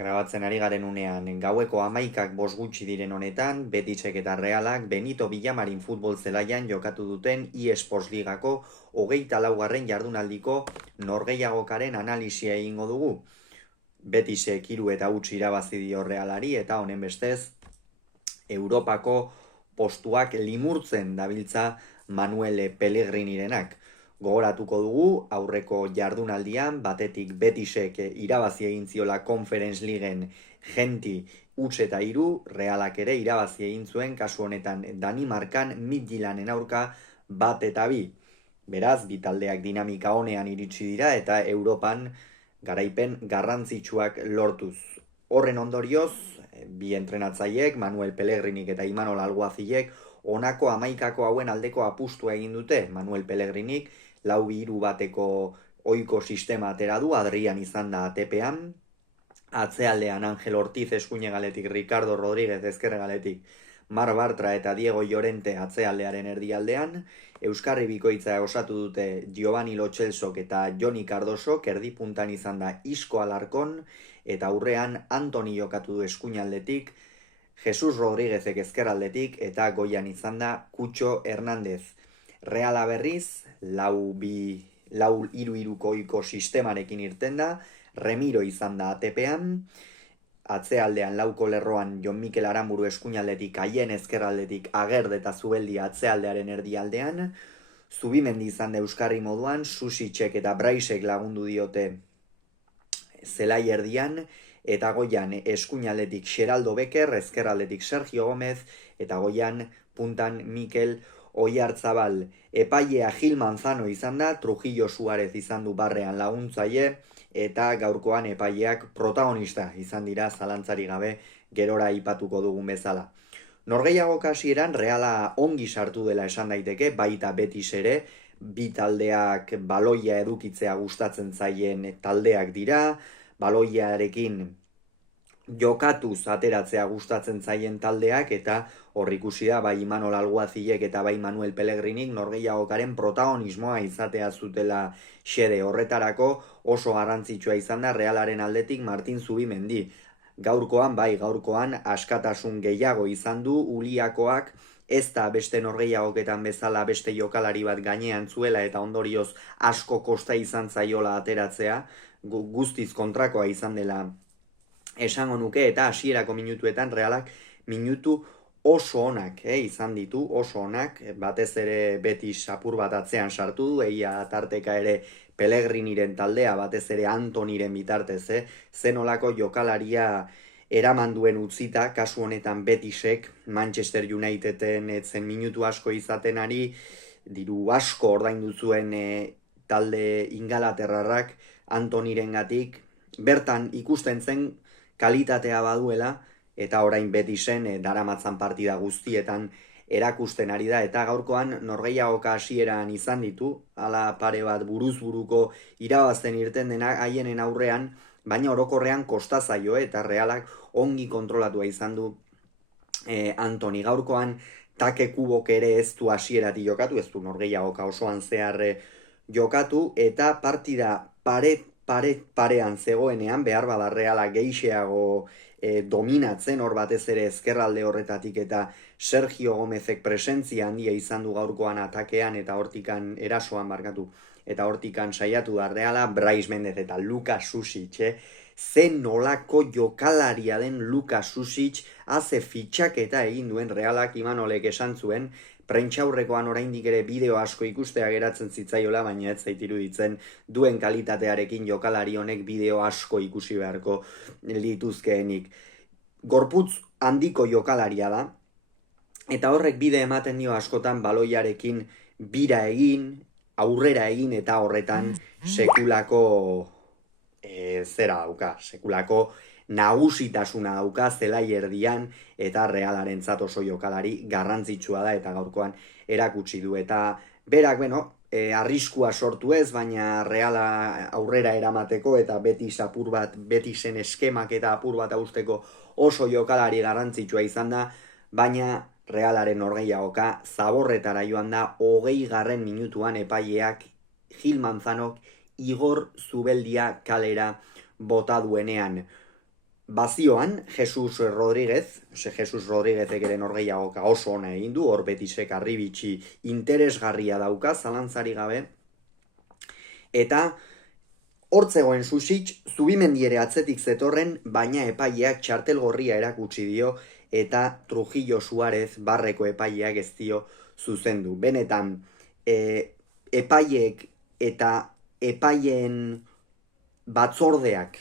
Grabatzen ari garen unean, gaueko 11:05 gutxi diren honetan, Betisek eta Realak Benito Villamarin futbol zelaian jokatu duten eSports Ligako 24. jardunaldiko norgehiagokaren analisia egingo dugu. Betisek 3-0 irabazi dio Realari eta honen bestez, Europako postuak limurtzen dabiltza Manuel Pellegrinirenak. Gogoratuko dugu, aurreko jardunaldian, batetik Betisek irabazi egin ziola Conference Leagueen Genti 3-3, Realak ere irabazi egin zuen, kasu honetan Danimarkan Midtjylanden aurka 1-2. Beraz, bi taldeak dinamika honean iritsi dira eta Europan garaipen garrantzitsuak lortuz. Horren ondorioz, bi entrenatzaileek, Manuel Pellegrinik eta Imanol Alguazilek, honako 11 hauen aldeko apustua egin dute. Manuel Pellegrinik 4-3-1 ohiko sistema atera du, Adrian izan da ATP-an, atzealdean Angel Ortiz eskuinegaletik, Ricardo Rodríguez ezkerregaletik, Mar Bartra eta Diego Llorente atzealdearen erdialdean, Euskarri bikoitza osatu dute Giovanni Lo Celsok eta Joni Cardosok, erdipuntan izan da Isco Alarcón, eta aurrean Antoni jokatu du eskuinaldetik, Jesus Rodríguezek ezkerraldetik eta goian izan da Kutxo Hernández. Reala berriz, 4-3-3 sistemarekin irten da, Remiro izan da ATP-an, atzealdean lauko lerroan Jon Mikel Aranburu eskuinaldetik, Aien ezkerraldetik, Agerde eta Zubeldi atzealdearen erdialdean, Zubimendi izan da Euskarri moduan, Susicek eta Braisek lagundu diote zelai erdian, eta goian eskuinaldetik Xeraldo Becker, ezkerraldetik Sergio Gómez, eta goian puntan Mikel Oiartzabal. Epailea Gil Manzano izan da, Trujillo Suarez izan du barrean laguntzaile, eta gaurkoan epaileak protagonista izan dira zalantzari gabe gerora aipatuko dugun bezala. Norgehiagok hasieran Reala ongi sartu dela esan daiteke, baita Betis ere, bi taldeak baloia edukitzea gustatzen zaien taldeak dira, baloiarekin jokatuz ateratzea gustatzen zaien taldeak, eta hor ikusi da bai Imanol Alguazilek eta bai Manuel Pellegrinik norgehiagokaren protagonismoa izatea zutela xede. Horretarako oso garrantzitsua izan da Realaren aldetik Martin Zubimendi. Gaurkoan askatasun gehiago izan du, Uliakoak ez da beste norgehiagoketan bezala beste jokalari bat gainean zuela eta ondorioz asko kosta izan zaiola ateratzea, guztiz kontrakoa izan dela esango nuke, eta hasierako minutuetan Realak minutu oso onak izan ditu, oso onak, batez ere Betis apur bat atzean sartu du, egia tarteka ere Pellegriniren taldea, batez ere Antoniren bitartez, zenolako jokalaria eraman duen utzita, kasu honetan Betisek Manchester Uniteden etzen minutu asko izaten ari, diru asko ordaindu zuen talde Ingalaterrarrak Antonirengatik, bertan ikusten zen kalitatea baduela, eta orain Betisen daramatzan partida guztietan erakusten ari da, eta gaurkoan norgehiagoka hasieran izan ditu, hala pare bat buruz buruko irabazten irten denak haienen aurrean, baina orokorrean kosta zaio, eta Realak ongi kontrolatua izan du Antoni. Gaurkoan Take Kubok ere ez du hasieratik jokatu, ez du norgehiagoka osoan zehar jokatu, eta partida parean zegoenean, behar bada Reala gehixeago dominatzen, hor batez ere ezkerralde horretatik, eta Sergio Gómezek presentzia handia izan du gaurkoan atakean, eta hortikan erasoan barkatu, eta hortikan saiatu da Reala, Brais Mendez eta Luka Susic, zen nolako jokalaria den Luka Susic, haze fitxaketa egin duen Realak, Imanolek esan zuen, prentxaurrekoan oraindik ere bideo asko ikustea geratzen zitzaiola, baina ez zait iruditzen duen kalitatearekin jokalari honek bideo asko ikusi beharko lituzkeenik. Gorputz handiko jokalaria da, eta horrek bide ematen dio askotan baloiarekin bira egin, aurrera egin, eta horretan sekulako sekulako nagusitasuna dauka zelai erdian, eta Realarentzat oso jokalari garrantzitsua da, eta gaurkoan erakutsi du, eta berak, arriskua sortu ez, baina Reala aurrera eramateko, eta Betisen eskemak eta apur bat hausteko oso jokalari garrantzitsua izan da, baina Realaren norgehiagoka zaborretara joan da 20. minutuan epaileak Gil Manzanok Igor Zubeldia kalera bota duenean. Bazioan, Jesus Rodríguezek ere norgehiagoka oso ona egin du, hor Betisek Arribitxi interesgarria dauka, zalantzari gabe, eta hortzegoen Susic, Zubimendi ere atzetik zetorren, baina epaileak txartel gorria erakutsi dio, eta Trujillo Suarez barreko epaileak ez dio zuzendu. Benetan, epaileek eta epaileen batzordeak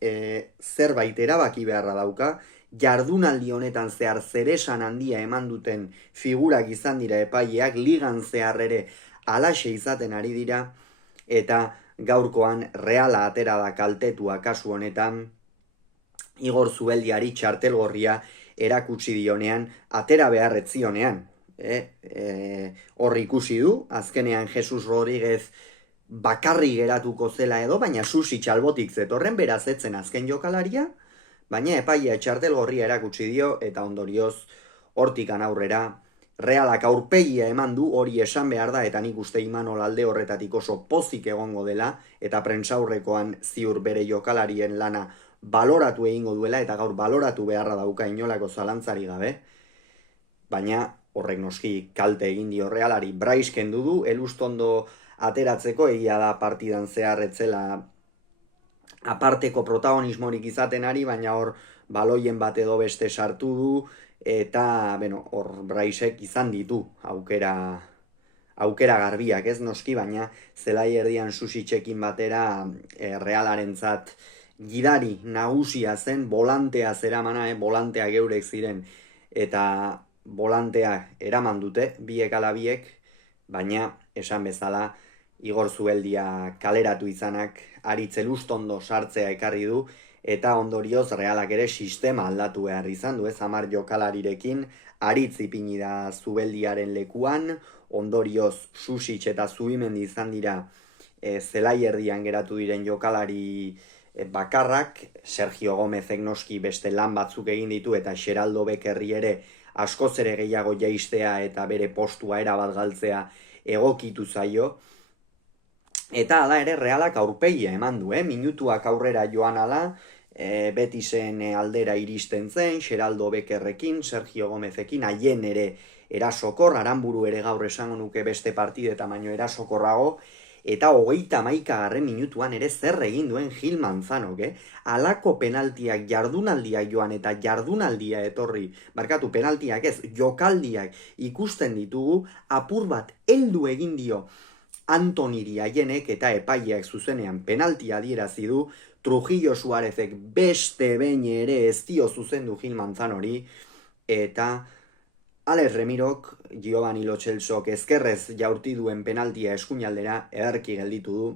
zerbait erabaki beharra dauka, jardunaldi honetan zehar zeresan handia eman duten figurak izan dira epaileak, ligan zehar ere alaxe izaten ari dira, eta gaurkoan Reala atera da kaltetua kasu honetan, Igor Zubeldiari txartelgorria erakutsi dionean, atera beharretzionean. Hor ikusi du, azkenean Jesus Rodríguez bakarri geratuko zela edo, baina Susic albotik zetorren beraz etzen azken jokalaria, baina epaia txartelgorria erakutsi dio, eta ondorioz hortikan aurrera Realak aurpegia eman du, hori esan behar da, eta nik uste Imanol alde horretatik oso pozik egongo dela, eta prentsaurrekoan ziur bere jokalarien lana baloratu egingo duela, eta gaur baloratu beharra dauka inolako zalantzari gabe, baina horrek noski kalte egin dio Realari. Brais kendu du, Elustondo ateratzeko, egia da partidan zehar etzela aparteko protagonismorik izaten ari, baina hor baloien bat edo beste sartu du, eta hor Braisek izan ditu aukera garbiak, ez noski, baina zelai erdian Susitzekin batera Realarentzat gidari nagusia zen, volantea zeramana, volantea geurek ziren, eta volantea eraman dute, biek ala biek, baina esan bezala Igor Zubeldia kaleratu izanak Aritz Elustondo sartzea ekarri du, eta ondorioz Realak ere sistema aldatu behar izan du, ez 10 jokalarirekin, Aritz ipini da Zubeldiaren lekuan, ondorioz Susic eta Zubimendi izan dira zelai erdian geratu diren jokalari bakarrak, Sergio Gomezek noski beste lan batzuk egin ditu, eta Xeraldo Bekerri ere askoz ere gehiago jaistea eta bere postua erabat galtzea egokitu zaio. Eta hala ere Realak aurpegia eman du, minutuak aurrera joan ala, Betisen aldera iristen zen, Xeraldo Bekerrekin, Sergio Gomezekin, haien ere erasokor, Aranburu ere gaur esango nuke beste partideta baino erasokorrago, eta 31. minutuan ere zer egin duen Gil Manzanok, alako penaltiak jardunaldiak joan eta jardunaldia etorri, barkatu penaltiak ez, jokaldiak ikusten ditugu, apur bat heldu egin dio Antoniri haienek, eta epaileak zuzenean penaltia adierazi du, Trujillo Suarezek beste behin ere ez dio zuzendu Gil Manzanori, eta Alex Remirok, Giovanni Lo Celsok ezkerrez jaurti duen penaltia eskuinaldera ederki gelditu du,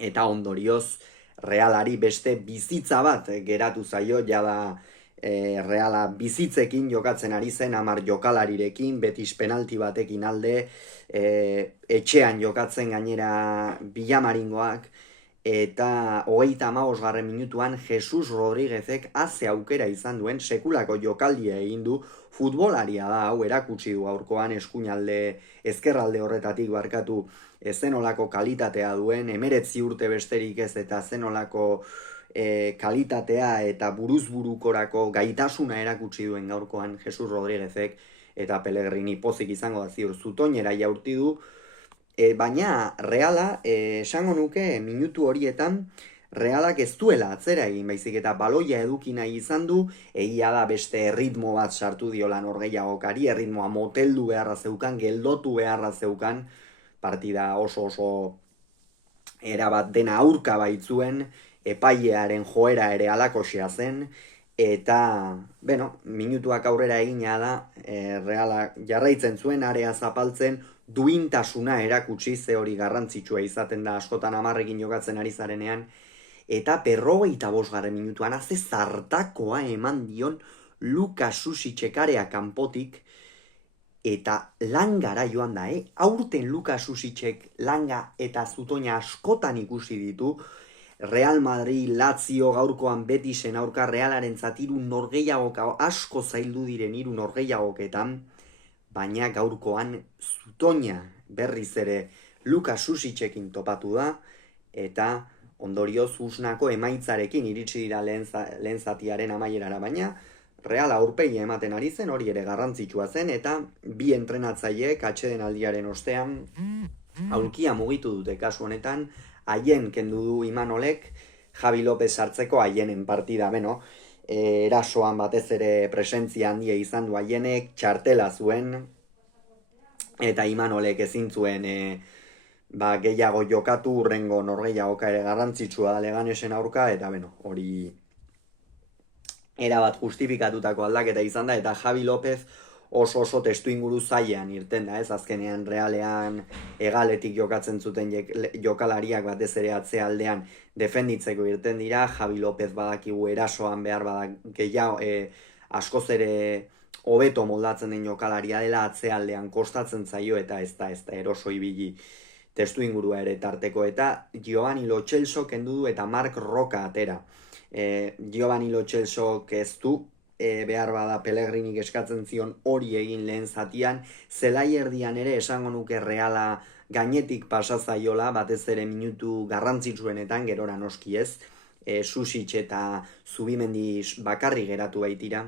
eta ondorioz Realari beste bizitza bat geratu zaio, jada Reala bizitzekin jokatzen ari zen, 10 jokalarirekin, Betis penalti batekin alde, etxean jokatzen gainera Villamaringoak, eta 35. minutuan Jesus Rodríguezek haze aukera izan duen sekulako jokaldia egin du, futbolaria da, hau erakutsi du aurkoan eskuinalde, ezkerralde horretatik barkatu, zenolako kalitatea duen, 19 urte besterik ez, eta zenolako kalitatea eta buruzburukorako gaitasuna erakutsi duen gaurkoan Jesus Rodríguezek, eta Pellegrini pozik izango da ziur zutoinera jaurti du, baina Reala, esango nuke minutu horietan Realak ez duela atzera egin, baizik eta baloia eduki nahi izan du, egia da beste erritmo bat sartu diola norgehiagokari, erritmoa moteldu beharra zeukan, geldotu beharra zeukan, partida oso erabat dena aurka baitzuen, epailearen joera ere alakosea zen, eta, minutuak aurrera egina da, Reala jarraitzen zuen, area zapaltzen, duintasuna erakutsi, ze hori garrantzitsua izaten da askotan 10ekin jokatzen ari zarenean, eta 55. minutuan haze zartakoa eman dion Luka Susicek area kanpotik, eta langara joan da, aurten Luka Susicek langa eta zutoina askotan ikusi ditu, Real Madrid, Lazio gaurkoan Betisen aurka Realaren zatiru norgehiagoka asko zaildu diren 3 norgehiagoketan, baina gaurkoan zutoina berriz ere Luka Susiczekin topatu da, eta ondorioz usnako emaitzarekin iritsi dira lehen zatiaren amaierara, baina Real aurpegia ematen ari zen, hori ere garrantzitsua zen, eta bi entrenatzaileek atxeden aldiaren ostean aulkia mugitu dute kasu honetan, haien kendu du Imanolek, Javi López sartzeko haienen partida, erasoan batez ere presentzia handia izan du haienek, txartela zuen, eta Imanolek ezin zuen gehiago jokatu, urrengo norgehiagoka ere garrantzitsua da Leganesen aurka, eta hori erabat justifikatutako aldaketa izan da, eta Javi López oso testu inguru zailean irten da, ez azkenean Realean hegaletik jokatzen zuten jokalariak batez ere atzealdean defenditzeko irten dira, Javi López badakigu erasoan behar gehiago askoz ere hobeto moldatzen den jokalaria dela, atzealdean kostatzen zaio eta ez da eroso ibili testu ingurua ere tarteko, eta Giovanni Lo Celso kendu du eta Marc Roca atera. Giovanni Lo Celso ez du behar bada Pellegrinik eskatzen zion hori egin lehen zatian, zelai erdian ere esango nuke Reala gainetik pasazaiola, batez ere minutu garrantzitsuenetan, gerora noski ez, Susic eta Zubimendi bakarri geratu baitira,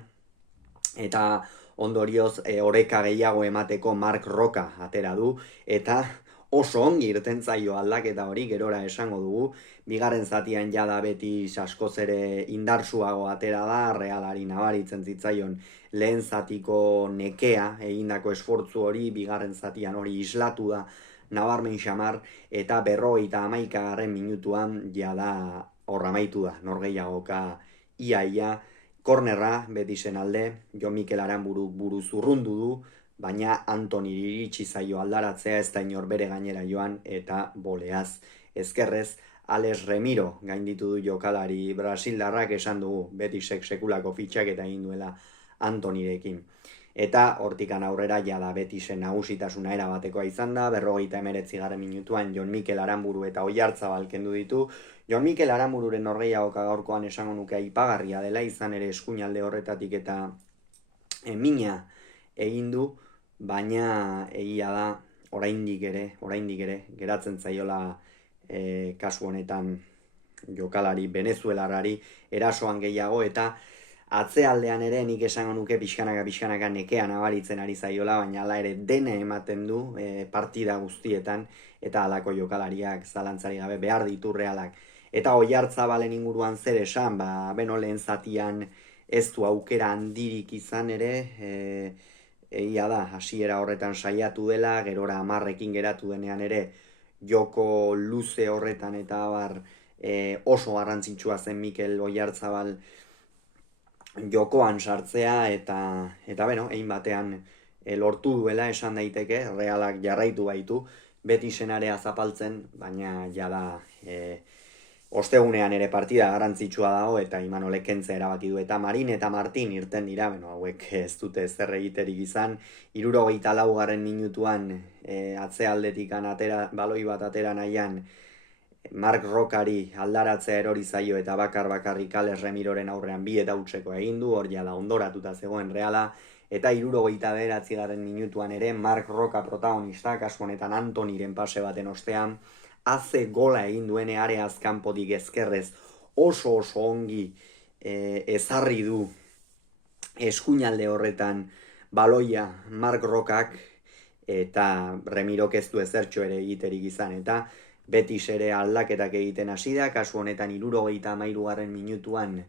eta ondorioz oreka gehiago emateko Marc Roca atera du, eta oso ongi irten zaio aldaketa hori, gerora esango dugu, bigarren zatian jada beti askoz ere indartsuago atera da, Realari nabaritzen zitzaion lehen zatiko nekea, egindako esfortzu hori, bigarren zatian hori islatu da, nabarmen xamar, eta 51. minutuan jada hor amaitu da, norgehiagoka ia, kornerra Betisen alde, Jon Mikel Aranburuk buruz urrundu du, baina Antoni iritsi zaio aldaratzea, ez da inor bere gainera joan, eta boleaz ezkerrez, Alex Remiro gainditu du jokalari brasildarrak, esan dugu Betisek sekulako fitxaketa egin duela Antonirekin. Eta hortikan aurrera jada Betisen nagusitasuna erabatekoa izan da, 59. minutuan Jon Mikel Aranburu eta Oiartzabal kendu ditu. Jon Mikel Aranbururen norgehiagoka gaurkoan esango nuke aipagarria dela, izan ere eskuinalde horretatik eta mina egin du, baina egia da oraindik ere geratzen zaiola kasu honetan jokalari venezuelarrari erasoan gehiago, eta atzealdean ere nik esango nuke pixkanaka nekea nabaritzen ari zaiola, baina hala ere dene ematen du partida guztietan, eta halako jokalariak zalantzari gabe behar ditu Realak. Eta Oiartzabalen inguruan zer esan, lehen zatian ez du aukera handirik izan ere, egia da, hasiera horretan saiatu dela, gerora 10ekin geratu denean ere, joko luze horretan eta oso garrantzitsua zen Mikel Oiartzabal jokoan sartzea, eta egin batean lortu duela esan daiteke, Realak jarraitu baitu, Betisen area zapaltzen, baina jada ostegunean ere partida garrantzitsua dago, eta Imanolek kentzea erabaki du, eta Marin eta Martin irten dira, hauek ez dute zer egiterik izan, 74. minutuan atzealdetikan baloi bat atera nahian, Marc Rocari aldaratzea erori zaio eta bakarrik Alex Remiroren aurrean 2 eta utzeko egin du, hor jala ondoratuta zegoen Reala, eta 79. minutuan ere Marc Roca protagonista, kasu honetan Antoniren pase baten ostean, haze gola egin duene areaz kanpotik ezkerrez oso ongi ezarri du eskuinalde horretan baloia Marc Rocak, eta Remirok ez du ezertxo ere egiterik izan, eta Betis ere aldaketak egiten hasi da, kasu honetan 73. minutuan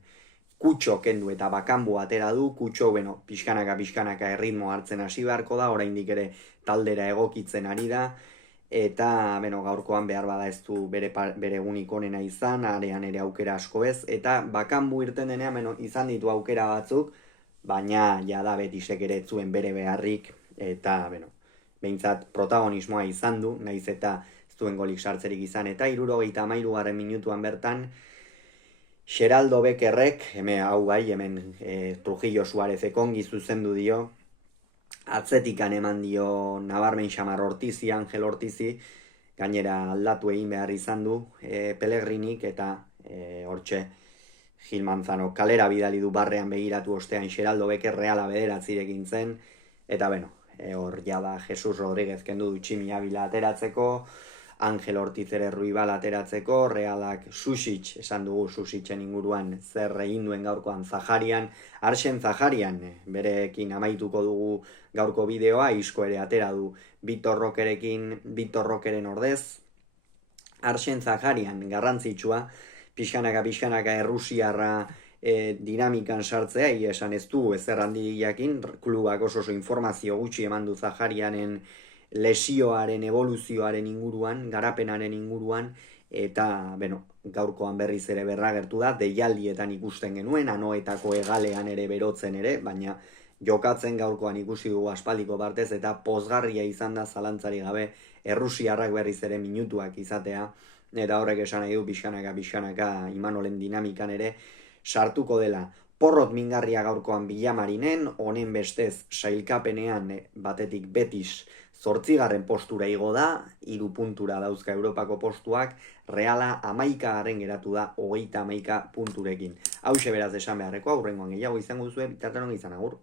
Kutxo kendu eta Bakambu atera du, Kutxo, pixkanaka erritmo hartzen hasi beharko da, oraindik ere taldera egokitzen ari da, eta gaurkoan behar bada ez du bere egunik onena izan, arean ere aukera asko ez, eta Bakambu irten denean izan ditu aukera batzuk, baina jada Betisek ere ez zuen bere beharrik, eta behintzat protagonismoa izan du, nahiz eta ez duen golik sartzerik izan, eta 73. minutuan bertan, Xeraldo Bekerrek, hemen Trujillo Suarezek ongi zuzendu dio, atzetikan eman dio nabarmen xamar Ortizi, Angel Ortizi, gainera aldatu egin behar izan du Pellegrinik, eta hortxe Gil Manzano kalera bidali du barrean begiratu ostean Xeraldo Beker Reala 9 zen, eta hor jada Jesus Rodríguez kendu du Tximi Abila ateratzeko, Angel Ortiz ere Ruibal ateratzeko, Realak Susic, esan dugu Susicen inguruan zer egin duen gaurkoan Zaharian, Arsen Zaharian, berekin amaituko dugu gaurko bideoa, Isko ere atera du Victor Rockeren ordez, Arsen Zaharian garrantzitsua, pixkanaka Errusiarra dinamikan sartzea, esan ez du ezer handi jakin, klubak oso informazio gutxi eman du Zaharianen lesioaren, evoluzioaren inguruan, garapenaren inguruan, eta, gaurkoan berriz ere berragertu da, deialdietan ikusten genuen, anoetako hegalean ere berotzen ere, baina jokatzen gaurkoan ikusi dugu aspaldiko partez, eta pozgarria izan da zalantzari gabe, Errusiarrak berriz ere minutuak izatea, eta horrek esan nahi du pixkanaka Imanolen dinamikan ere sartuko dela. Porrot mingarria gaurkoan Villamarinen, honen bestez sailkapenean batetik Betis 8. postura igo da, 3 puntura dauzka Europako postuak, Reala 11. geratu da 31 punturekin. Hauxe beraz esan beharreko, aurrengoan gehiago izango duzue, bitartean ongi izan agur.